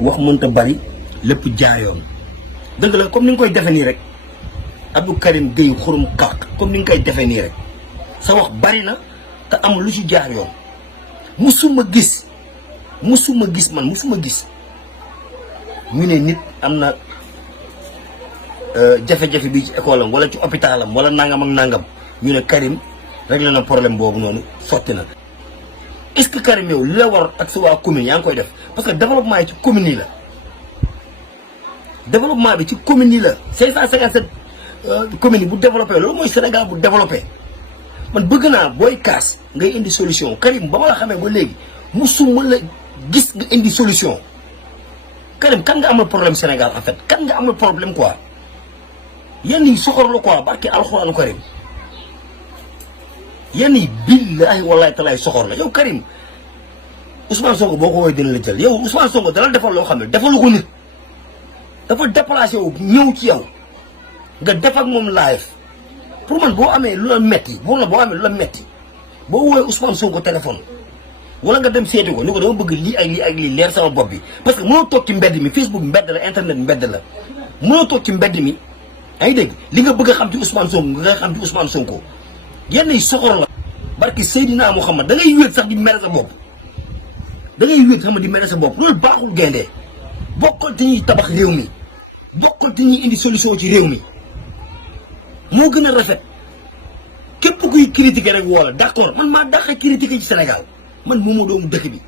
wax mënta bari lépp jaayoon dëgg la comme ni nga koy defe nii rek Abdou Karim Gueye xurum kàq comme ni nga koy defee nii rek sa wax bari na te amul lu ci jaar yoon musuma gis ñu ne nit am na jafe-jafe bi ci école am wala ci hôpital am wala nangam ak nangam ñu ne Karim réglé na problème boobu noonu sotti na. est-ce que Karim yow li la war ak sa waa commune yaa ngi koy def parce que développement yi ci commune yi la développement bi ci commune yi la 557 communes yi bu développé loolu mooy Sénégal bu développé man bëgg naa booy kaas ngay indi solution Karim ba ma la xamee ba léegi musuma la gis nga indi solution Karim kan nga amal problème Sénégal en fait kan nga amal problème quoi yenn yi soxor la quoi barke alxuraanu Karim yenn yi billaahi wallaahi talaay soxor la yow Karim Ousmane Sonko boo ko woowee dina la jël yow Ousmane Sonko dala defal loo xam ne defalu ko nit dafa déplacé wu ñëw ci yow nga def ak moom live pour man boo amee lu la metti boo amee lu la metti boo woowee Ousmane Sonko téléphone wala nga dem seeti ko ni ko dama bëgg lii ak lii leer sama bopp bi parce que mënoo toog ci mbedd mi Facebook mbedd la internet mbedd la mënoo toog ci mbedd mi yaa ngi dégg li nga bëgg a xam ci Ousmane Sonko nga xam ci Ousmane Sonko yenn yi soxor la barki Seydina Muhammad da ngay wéet sax di mere sa bopp da ngay wéet xam di mere sa bopp loolu baaxul gaynde bokkal te ñuy tabax réew mi bokkal te ñuy indi solution ci réew mi moo gën a rafet képp kuy critiquer rek wala d'accord man maa dàqa critiquer ci Sénégal man moomoo doomu dëkk bi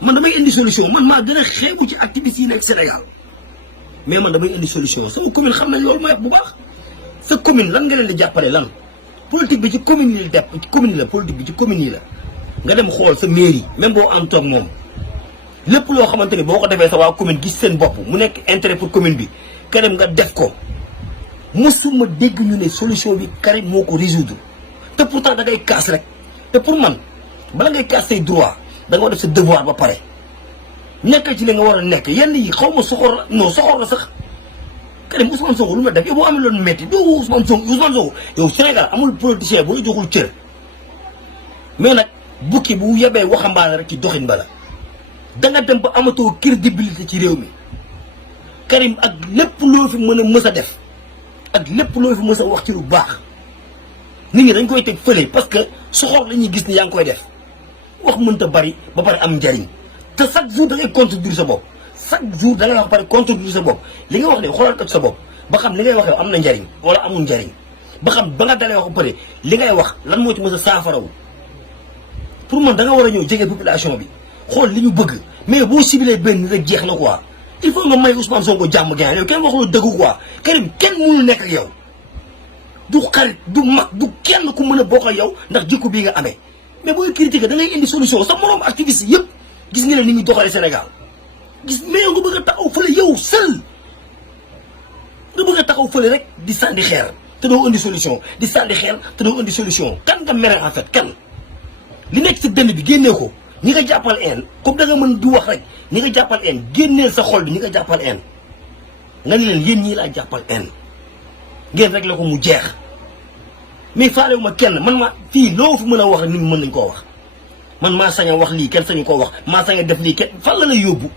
mais damay indi solution man maa gën a xeebu ci activistes yi nekk Sénégal mais man damay indi solution sama commune xam nañ loolu mooy bu baax sa commune lan nga leen di jàppale lan politique bi ci commune yi la def ci commune yi la politique bi ci commune yi la nga dem xool sa mairie même boo am toog moom lépp loo xamante ni boo ko defee sa waa commune gis seen bopp mu nekk intérêt pour commune bi Karim nga def ko mosuma dégg ñu ne solution bi Karim moo ko résoudre te pourtant da ngay kaas rek te pour man bala ngay kaas say droit da nga war def sa devoir ba pare nekkal ci li nga war a nekk yenn yi xaw ma soxor la non soxor la sax Karim Ousmane Sonko lu ma def yow boo amee loolu métti doo Ousmane Sonko yow Sénégal amul politicien bu la joxul cër mais nag bukki bu yebee waxambaane rek ci doxin bala da nga dem ba amatoo crédibilité ci réew mi Karim ak lépp loo fi mën a mës a def ak lépp loo fi mës a wax ci lu baax nit ñi dañ koy teg fële parce que soxor la ñuy gis ni yaa ngi koy def wax mënta bari ba pare am njariñ te chaque jour da ngay contredire sa bopp chaque jour da ngay wax pare contredire sa bopp li nga wax ne xoolal ko sa bopp ba xam li ngay wax yow am na njariñ wala amul njariñ ba xam ba nga dalee wax ba pare li ngay wax lan moo ci mës a saafarawu pour man da nga war a ñëw jege population bi xool li ñu bëgg mais boo ciblé benn rek jeex na quoi il faut nga may Ousmane Sonko jàmm gain yow kenn waxuloo dëgg quoi Karim kenn mënul nekk ak yow du xarit du mag du kenn ku mën a bokk ak yow ndax jikko bii nga amee mais booy critiquer da ngay indi solution sa moroom activiste yëpp gis nga ne ni ñuy doxalee Sénégal gis mais yow nga bëgg a taxaw fële yow seul nga bëgg a taxaw fële rek di sànni xeer te doo indi solution di sànni xeer te doo indi solution kan nga mere en fait kan li nekk ci dënn bi génnee ko ñi nga jàppal een comme da nga mën du wax rek ñi nga jàppal een génneel sa xol bi ñi nga jàppal een nga ne leen yéen ñii laa jàppal een ngeen rek la ko mu jeex mais faalewu ma kenn man ma fii loo fi mën a wax nit ñi mën nañ koo wax man maa sañ a wax lii kenn sañu koo wax maa sañ a def lii kenn fan la lay yóbbu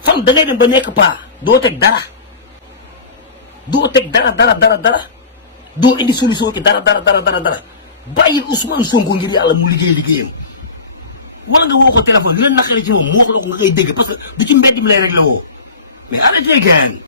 fan da ngay dem ba nekk paa doo teg dara doo indi solution ki dara bàyyil Ousmane Sonko ngir yàlla mu liggéeyam wala nga woo ko téléphone li leen naqari ci moom mu wax la ko nga koy dégg parce que du ci mbedd mi lay rek la woo mais arrêtez gain